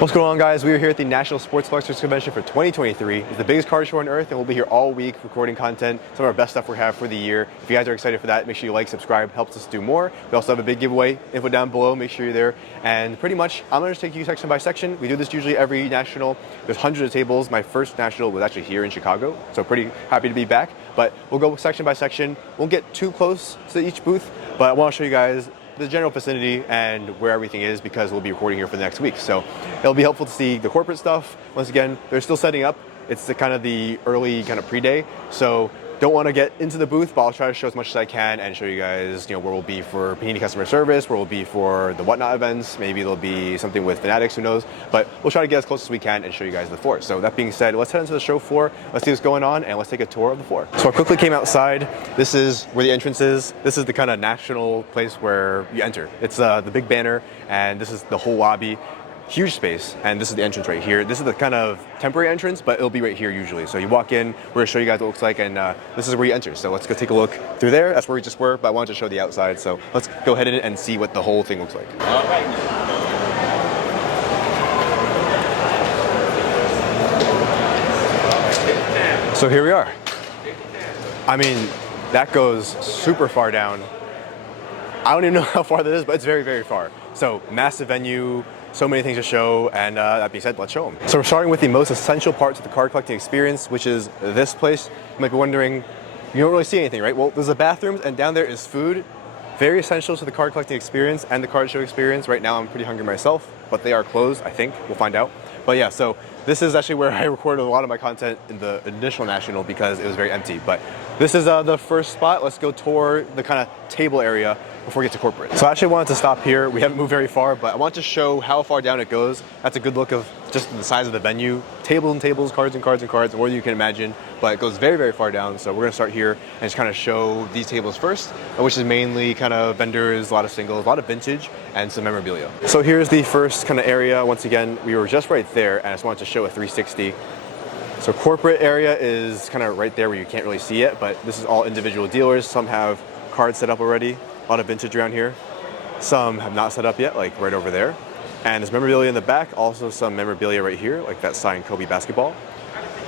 What's going on, guys? We are here at the National Sports Collectors Convention for 2023. It's the biggest card show on earth, and we'll be here all week recording content, some of our best stuff we have for the year. If you guys are excited for that, make sure you like, subscribe, helps us do more. We also have a big giveaway, info down below, make sure you're there. And pretty much, I'm gonna just take you section by section. We do this usually every national. There's hundreds of tables. My first national was actually here in Chicago, so pretty happy to be back. But we'll go section by section. Won't get too close to each booth, but I wanna show you guys the general vicinity and where everything is, because we'll be recording here for the next week. So it'll be helpful to see the corporate stuff. Once again, they're still setting up. It's the kind of the early kind of pre-day. So don't want to get into the booth, but I'll try to show as much as I can and show you guys, where we'll be for Panini Customer Service, where we'll be for the Whatnot events. Maybe there'll be something with Fanatics, who knows? But we'll try to get as close as we can and show you guys the floor. So that being said, let's head into the show floor. Let's see what's going on, and let's take a tour of the floor. So I quickly came outside. This is where the entrance is. This is the kind of national place where you enter. It's the big banner, and this is the whole lobby. Huge space, and this is the entrance right here. This is the kind of temporary entrance, but it'll be right here usually. So you walk in, we're gonna show you guys what it looks like, and this is where you enter. So let's go take a look through there. That's where we just were, but I wanted to show the outside. So let's go ahead and see what the whole thing looks like. All right. So here we are. I mean, that goes super far down. I don't even know how far that is, but it's very, very far. So massive venue, so many things to show, and that being said, let's show them. So we're starting with the most essential parts of the card collecting experience, which is this place. You might be wondering, you don't really see anything, right? Well, there's the bathrooms, and down there is food. Very essential to the card collecting experience and the card show experience. Right now, I'm pretty hungry myself, but they are closed, I think. We'll find out. But yeah, so this is actually where I recorded a lot of my content in the initial national, because it was very empty. But this is the first spot. Let's go tour the kind of table area before we get to corporate. So I actually wanted to stop here. We haven't moved very far, but I want to show how far down it goes. That's a good look of just the size of the venue. Tables and tables, cards and cards and cards, more than you can imagine, but it goes very, very far down. So we're gonna start here and just kind of show these tables first, which is mainly kind of vendors, a lot of singles, a lot of vintage, and some memorabilia. So here's the first kind of area. Once again, we were just right there, and I just wanted to show a 360. So corporate area is kind of right there where you can't really see it, but this is all individual dealers. Some have cards set up already. A lot of vintage around here. Some have not set up yet, like right over there. And there's memorabilia in the back, also some memorabilia right here, like that signed Kobe basketball.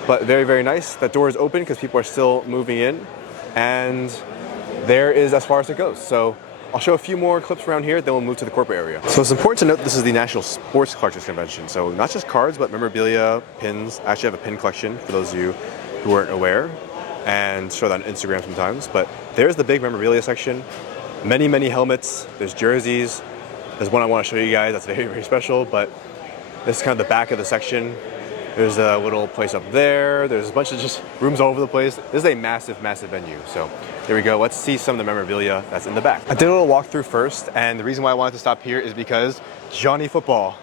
But very, very nice. That door is open because people are still moving in. And there is as far as it goes. So I'll show a few more clips around here, then we'll move to the corporate area. So it's important to note this is the National Sports Collectors Convention. So not just cards, but memorabilia, pins. I actually have a pin collection for those of you who weren't aware, and show that on Instagram sometimes. But there's the big memorabilia section. Many, many helmets. There's jerseys. There's one I want to show you guys that's very, very special, but this is kind of the back of the section. There's a little place up there. There's a bunch of just rooms all over the place. This is a massive, massive venue. So there we go. Let's see some of the memorabilia that's in the back. I did a little walkthrough first, and the reason why I wanted to stop here is because Johnny Football,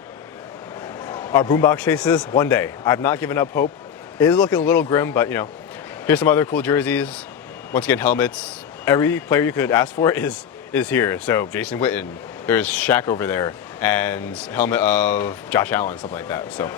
our boombox chases one day. I've not given up hope. It is looking a little grim, but here's some other cool jerseys. Once again, helmets. Every player you could ask for is here. So Jason Witten, there's Shaq over there, and helmet of Josh Allen, something like that. So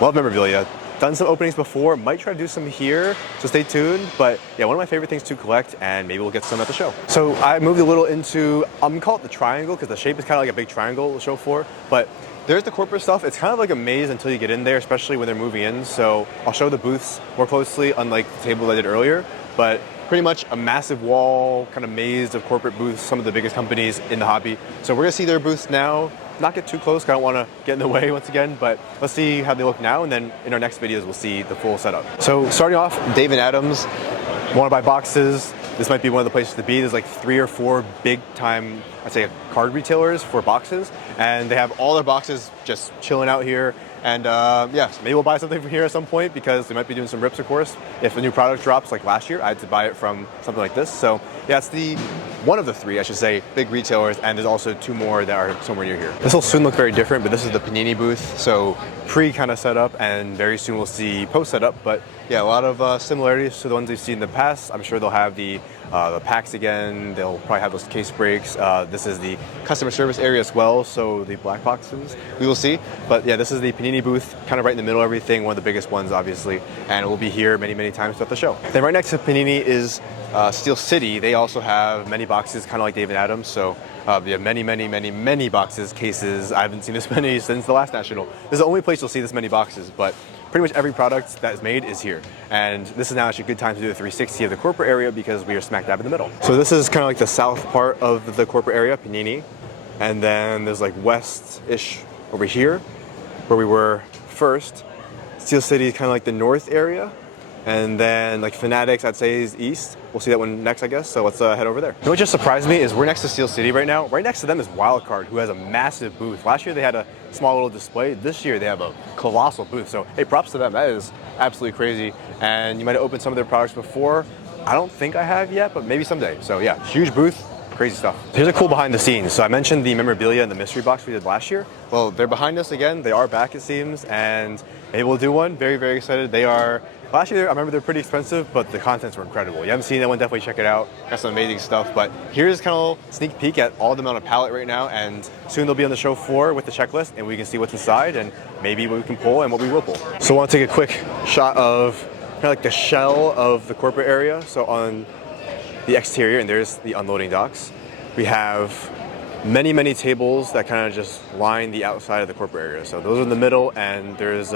love memorabilia. Done some openings before, might try to do some here, so stay tuned. But yeah, one of my favorite things to collect, and maybe we'll get some at the show. So I moved a little into, I'm gonna call it the triangle, because the shape is kind of like a big triangle we'll show for. But there's the corporate stuff. It's kind of like a maze until you get in there, especially when they're moving in. So I'll show the booths more closely, unlike the table I did earlier. But pretty much a massive wall, kind of maze of corporate booths, some of the biggest companies in the hobby. So we're gonna see their booths now. Not get too close, because I don't want to get in the way once again, but let's see how they look now, and then in our next videos we'll see the full setup. So starting off, Dave & Adams. Want to buy boxes? This might be one of the places to be. There's like 3 or 4 big time, I'd say, card retailers for boxes, and they have all their boxes just chilling out here. And yeah, so maybe we'll buy something from here at some point, because they might be doing some rips, of course. If a new product drops, like last year, I had to buy it from something like this. So yeah, it's one of the 3, I should say, big retailers, and there's also 2 more that are somewhere near here. This will soon look very different, but this is the Panini booth. So pre kind of set up, and very soon we'll see post setup. But yeah, a lot of similarities to the ones we've seen in the past. I'm sure they'll have the packs again. They'll probably have those case breaks. This is the customer service area as well, so the black boxes, we will see. But yeah, this is the Panini booth, kind of right in the middle of everything, one of the biggest ones, obviously, and it will be here many, many times throughout the show. Then right next to Panini is Steel City, they also have many boxes, kind of like David Adams. So they have many boxes, cases. I haven't seen this many since the last National. This is the only place you'll see this many boxes, but pretty much every product that is made is here. And this is now actually a good time to do the 360 of the corporate area because we are smack dab in the middle. So this is kind of like the south part of the corporate area, Panini. And then there's like west-ish over here, where we were first. Steel City is kind of like the north area. And then like Fanatics, I'd say, is east. We'll see that one next, I guess. So let's head over there. You know what just surprised me is we're next to Steel City right now. Right next to them is Wildcard, who has a massive booth. Last year they had a small little display. This year they have a colossal booth. So hey, props to them. That is absolutely crazy. And you might have opened some of their products before. I don't think I have yet, but maybe someday. So yeah, huge booth. Crazy stuff. Here's a cool behind the scenes. So I mentioned the memorabilia and the mystery box we did last year. Well, they're behind us again. They are back, it seems, and maybe we'll do one. Very, very excited. They are, last year, I remember they're pretty expensive, but the contents were incredible. You haven't seen that one, definitely check it out. Got some amazing stuff, but here's kind of a sneak peek at all of them on a pallet right now, and soon they'll be on the show floor with the checklist, and we can see what's inside, and maybe what we can pull and what we will pull. So I want to take a quick shot of kind of like the shell of the corporate area. So on the exterior, and there's the unloading docks. We have many tables that kind of just line the outside of the corporate area. So those are in the middle, and there's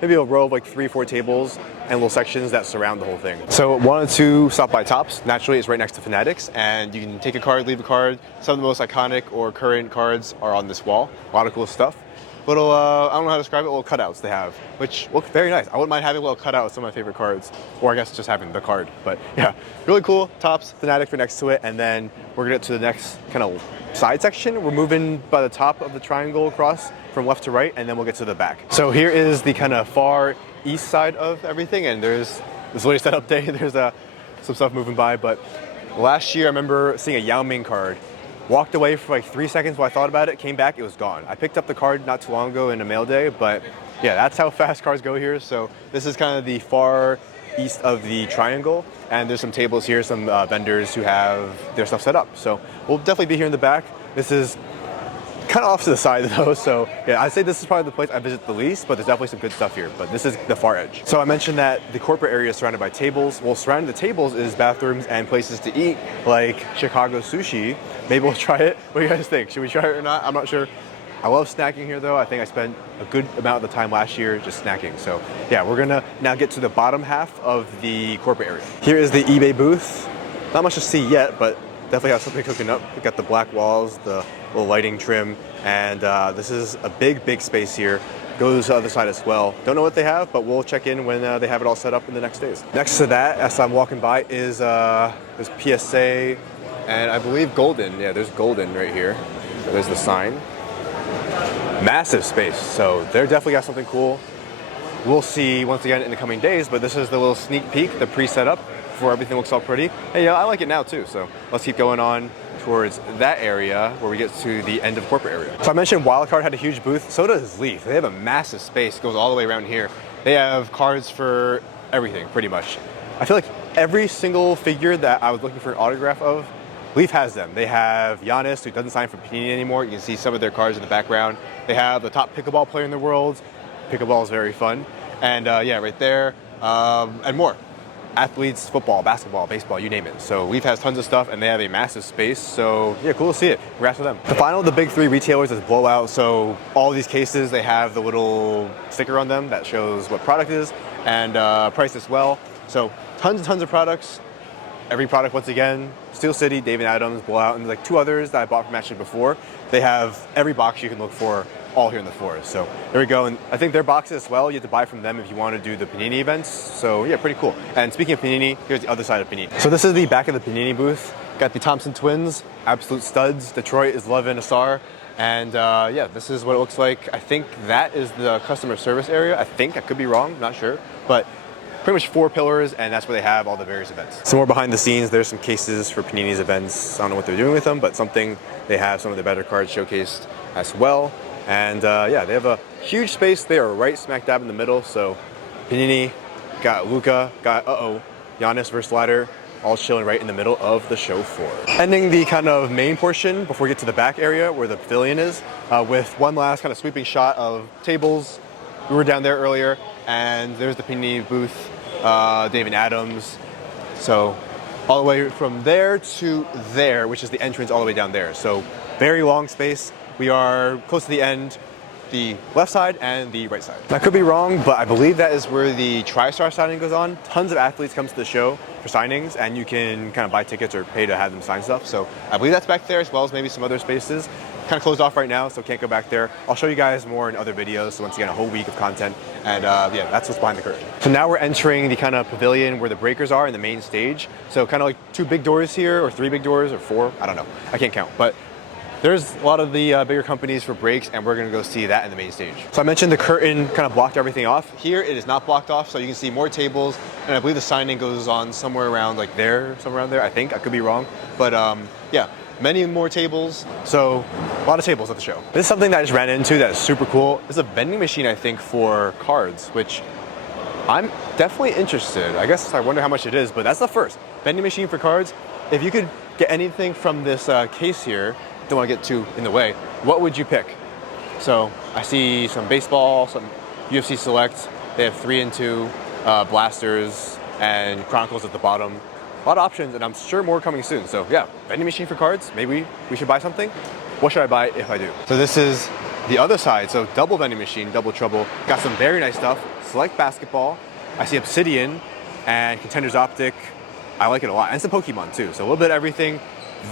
maybe a row of like 3 or 4 tables and little sections that surround the whole thing. So wanted to stop by Topps. Naturally, it's right next to Fanatics, and you can take a card, leave a card. Some of the most iconic or current cards are on this wall. A lot of cool stuff. Little, I don't know how to describe it, little cutouts they have, which look very nice. I wouldn't mind having a little cutout of some of my favorite cards, or I guess just having the card. But yeah, really cool. Topps, Fanatics are next to it, and then we're gonna get to the next kind of side section. We're moving by the top of the triangle across from left to right, and then we'll get to the back. So here is the kind of far east side of everything, and there's this latest setup day. There's some stuff moving by, but last year I remember seeing a Yao Ming card. Walked away for like 3 seconds while I thought about it, came back, it was gone. I picked up the card not too long ago in a mail day, but yeah, that's how fast cards go here. So this is kind of the far east of the triangle, and there's some tables here, some vendors who have their stuff set up. So we'll definitely be here in the back. This is kind of off to the side though, so yeah, I'd say this is probably the place I visit the least, but there's definitely some good stuff here, but this is the far edge. So I mentioned that the corporate area is surrounded by tables. Well, surrounding the tables is bathrooms and places to eat, like Chicago sushi. Maybe we'll try it. What do you guys think? Should we try it or not? I'm not sure. I love snacking here though. I think I spent a good amount of the time last year just snacking. So yeah, we're gonna now get to the bottom half of the corporate area. Here is the eBay booth. Not much to see yet, but definitely have something cooking up. We got the black walls, the little lighting trim, and this is a big space here. Goes to the other side as well. Don't know what they have, but we'll check in when they have it all set up in the next days. Next to that, as I'm walking by, is this PSA, and I believe Golden. Yeah, there's Golden right here. So there's the sign. Massive space, so they're definitely got something cool. We'll see once again in the coming days, but this is the little sneak peek, the pre-setup before everything looks all pretty. And I like it now too, so let's keep going on towards that area where we get to the end of corporate area. So I mentioned Wildcard had a huge booth, so does Leaf. They have a massive space, goes all the way around here. They have cards for everything, pretty much. I feel like every single figure that I was looking for an autograph of, Leaf has them. They have Giannis, who doesn't sign for Panini anymore. You can see some of their cards in the background. They have the top pickleball player in the world. Pickleball is very fun. And yeah, right there, and more. Athletes, football, basketball, baseball, you name it. So Leaf has tons of stuff, and they have a massive space. So yeah, cool to see it. Congrats to them. The final of the big 3 retailers is Blowout. So all these cases, they have the little sticker on them that shows what product is and price as well. So tons and tons of products. Every product, once again, Steel City, David Adams, Blowout, and like 2 others that I bought from Actually Before. They have every box you can look for all here in the forest. So there we go. And I think their boxes as well, you have to buy from them if you want to do the Panini events. So yeah, pretty cool. And speaking of Panini, here's the other side of Panini. So this is the back of the Panini booth. Got the Thompson twins, absolute studs. Detroit is loving a star. And yeah, this is what it looks like. I think that is the customer service area. I could be wrong, not sure. But pretty much 4 pillars, and that's where they have all the various events. Some more behind the scenes, there's some cases for Panini's events. I don't know what they're doing with them, but something, they have some of the better cards showcased as well. And yeah, they have a huge space. They are right smack dab in the middle. So Panini, got Luka, got Giannis versus Ladder, all chilling right in the middle of the show floor. Ending the kind of main portion before we get to the back area where the pavilion is, with one last kind of sweeping shot of tables. We were down there earlier, and there's the Panini booth, David Adams. So all the way from there to there, which is the entrance all the way down there. So very long space. We are close to the end, the left side and the right side. I could be wrong, but I believe that is where the TriStar signing goes on. Tons of athletes come to the show for signings, and you can kind of buy tickets or pay to have them sign stuff. So I believe that's back there, as well as maybe some other spaces. Kind of closed off right now, so can't go back there. I'll show you guys more in other videos. So once again, a whole week of content, and yeah, that's what's behind the curtain. So now we're entering the kind of pavilion where the breakers are in the main stage. So kind of like 2 big doors here, or 3 big doors, or 4, I don't know. I can't count, but there's a lot of the bigger companies for breaks, and we're gonna go see that in the main stage. So I mentioned the curtain kind of blocked everything off. Here it is not blocked off, so you can see more tables, and I believe the signing goes on somewhere around like there, somewhere around there, I think. I could be wrong, but yeah, many more tables. So a lot of tables at the show. This is something that I just ran into that is super cool. It's a vending machine, I think, for cards, which I'm definitely interested. I guess I wonder how much it is, but that's the first vending machine for cards. If you could get anything from this case here, don't want to get too in the way, what would you pick? So I see some baseball, some UFC Select. They have 3 and 2 blasters and Chronicles at the bottom. A lot of options, and I'm sure more coming soon. So yeah, vending machine for cards. Maybe we should buy something. What should I buy if I do? So this is the other side. So double vending machine, double trouble. Got some very nice stuff. Select basketball. I see Obsidian and Contenders Optic. I like it a lot. And some Pokemon too. So a little bit of everything.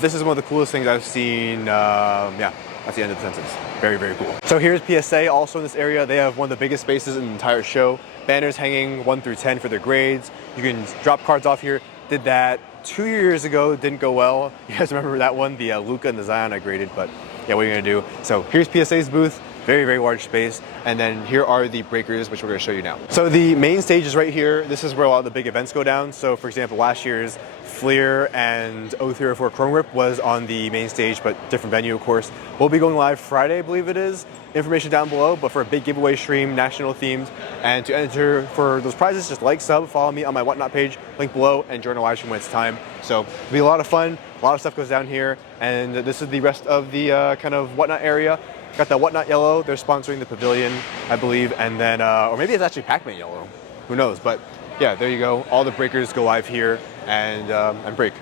This is one of the coolest things I've seen. Yeah, that's the end of the sentence. Very, very cool. So here's PSA also in this area. They have one of the biggest spaces in the entire show. Banners hanging 1 through 10 for their grades. You can drop cards off here. Did that 2 years ago, didn't go well. You guys remember that one? The Luca and the Zion I graded, but yeah, what are you gonna do? So here's PSA's booth. Very, very large space. And then here are the breakers, which we're gonna show you now. So the main stage is right here. This is where a lot of the big events go down. So for example, last year's Fleer and 0304 Chrome Rip was on the main stage, but different venue, of course. We'll be going live Friday, I believe it is. Information down below, but for a big giveaway stream, national themed. And to enter for those prizes, just like, sub, follow me on my Whatnot page, link below, and join a live stream when it's time. So it'll be a lot of fun. A lot of stuff goes down here. And this is the rest of the kind of Whatnot area. Got that Whatnot yellow. They're sponsoring the pavilion, I believe. And then, or maybe it's actually Pac-Man yellow. Who knows? But yeah, there you go. All the breakers go live here and break.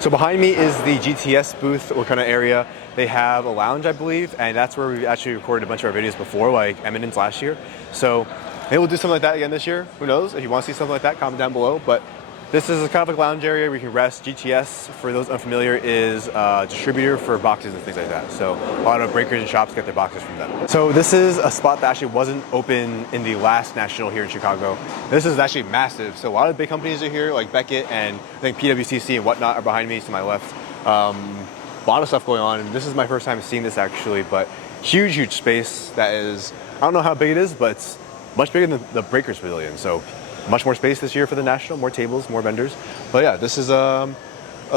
So behind me is the GTS booth or kind of area. They have a lounge, I believe, and that's where we actually recorded a bunch of our videos before, like Eminence last year. So maybe we'll do something like that again this year. Who knows? If you want to see something like that, comment down below. But this is kind of like a lounge area where you can rest. GTS, for those unfamiliar, is a distributor for boxes and things like that. So a lot of breakers and shops get their boxes from them. So this is a spot that actually wasn't open in the last national here in Chicago. This is actually massive. So a lot of big companies are here, like Beckett, and I think PWCC and Whatnot are behind me to my left. A lot of stuff going on. And this is my first time seeing this actually, but huge, huge space that is, I don't know how big it is, but it's much bigger than the Breakers Pavilion. So much more space this year for the national, more tables, more vendors. But yeah, this is a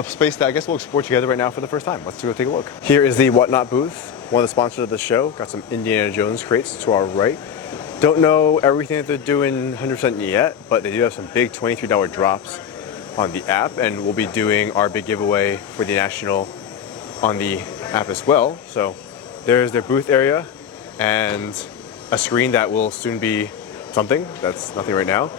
space that I guess we'll explore together right now for the first time. Let's go take a look. Here is the Whatnot booth, one of the sponsors of the show. Got some Indiana Jones crates to our right. Don't know everything that they're doing 100% yet, but they do have some big $23 drops on the app, and we'll be doing our big giveaway for the national on the app as well. So there's their booth area and a screen that will soon be something. That's nothing right now.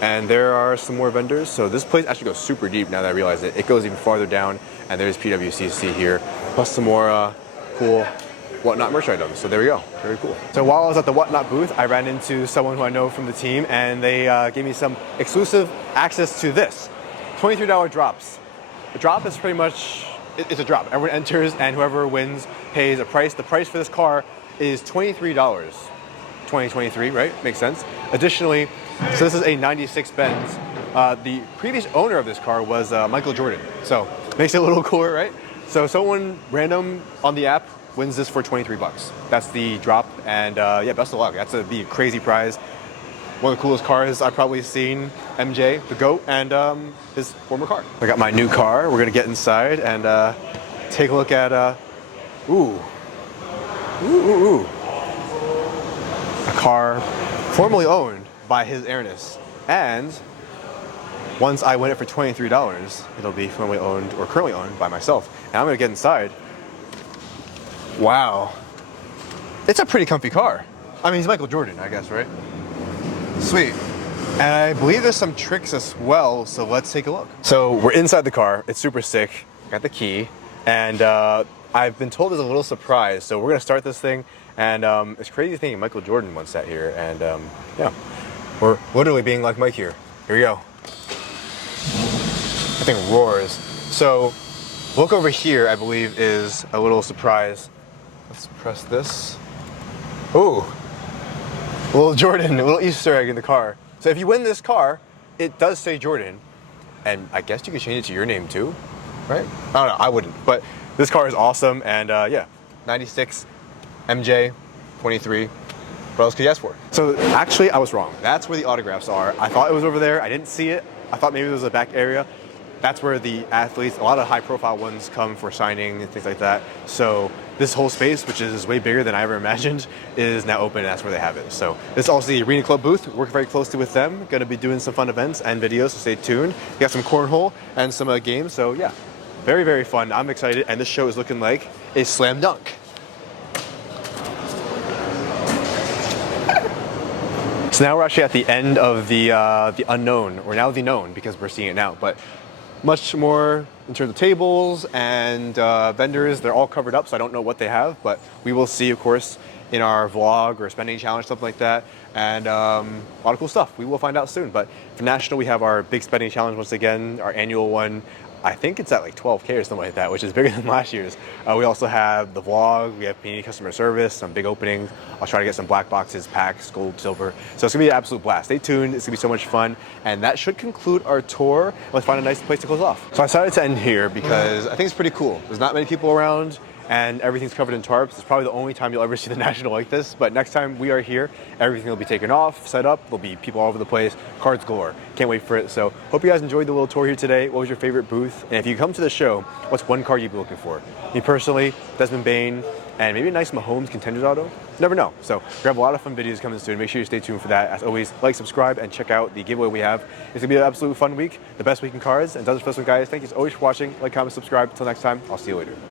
And there are some more vendors. So this place actually goes super deep now that I realize it. It goes even farther down, and there's PWCC here, plus some more cool Whatnot merch items. So there we go, very cool. So while I was at the Whatnot booth, I ran into someone who I know from the team, and they gave me some exclusive access to this. $23 drops. The drop is pretty much, it's a drop. Everyone enters, and whoever wins pays a price. The price for this car is $23. 2023, right? Makes sense. Additionally, so this is a 96 Benz. The previous owner of this car was Michael Jordan. So makes it a little cooler, right? So someone random on the app wins this for 23 bucks. That's the drop, and yeah, best of luck. That's be a crazy prize. One of the coolest cars I've probably seen. MJ, the GOAT, and his former car. I got my new car. We're gonna get inside and take a look at, ooh. A car formerly owned by His Airness, and once I win it for $23, it'll be formerly owned or currently owned by myself. And I'm gonna get inside. Wow, it's a pretty comfy car. I mean, he's Michael Jordan, I guess, right? Sweet. And I believe there's some tricks as well, so let's take a look. So we're inside the car. It's super sick. Got the key, and I've been told there's a little surprise. So we're gonna start this thing, and it's crazy thinking Michael Jordan once sat here, and yeah, we're literally being like Mike here. Here we go. That thing roars. So look over here, I believe is a little surprise. Let's press this. Ooh, a little Jordan, a little Easter egg in the car. So if you win this car, it does say Jordan, and I guess you could change it to your name too, right? I don't know, I wouldn't, but this car is awesome, and yeah, 96, MJ, 23, what else could you ask for? So actually, I was wrong. That's where the autographs are. I thought it was over there, I didn't see it. I thought maybe it was a back area. That's where the athletes, a lot of high profile ones come for signing and things like that. So this whole space, which is way bigger than I ever imagined, is now open, and that's where they have it. So this is also the Arena Club booth. Work very closely with them. Going to be doing some fun events and videos, so stay tuned. We got some cornhole and some games, so yeah, very, very fun. I'm excited, and this show is looking like a slam dunk. So now we're actually at the end of the unknown, or now the known, because we're seeing it now, but much more in terms of tables and vendors. They're all covered up, so I don't know what they have, but we will see, of course, in our vlog or spending challenge, something like that, and a lot of cool stuff. We will find out soon, but for National, we have our big spending challenge once again, our annual one. I think it's at like 12K or something like that, which is bigger than last year's. We also have the vlog, we have Panini Customer Service, some big openings. I'll try to get some black boxes, packs, gold, silver. So it's gonna be an absolute blast. Stay tuned, it's gonna be so much fun. And that should conclude our tour. Let's find a nice place to close off. So I decided to end here because I think it's pretty cool. There's not many people around, and everything's covered in tarps. It's probably the only time you'll ever see the National like this, but next time we are here, everything will be taken off, set up, there'll be people all over the place, cards galore. Can't wait for it. So hope you guys enjoyed the little tour here today. What was your favorite booth? And if you come to the show, what's one card you'd be looking for? Me personally, Desmond Bain, and maybe a nice Mahomes Contenders auto? You never know. So we have a lot of fun videos coming soon. Make sure you stay tuned for that. As always, like, subscribe, and check out the giveaway we have. It's gonna be an absolute fun week, the best week in cards. And that's it for this one, guys. Thank you so always for watching. Like, comment, subscribe. Until next time, I'll see you later.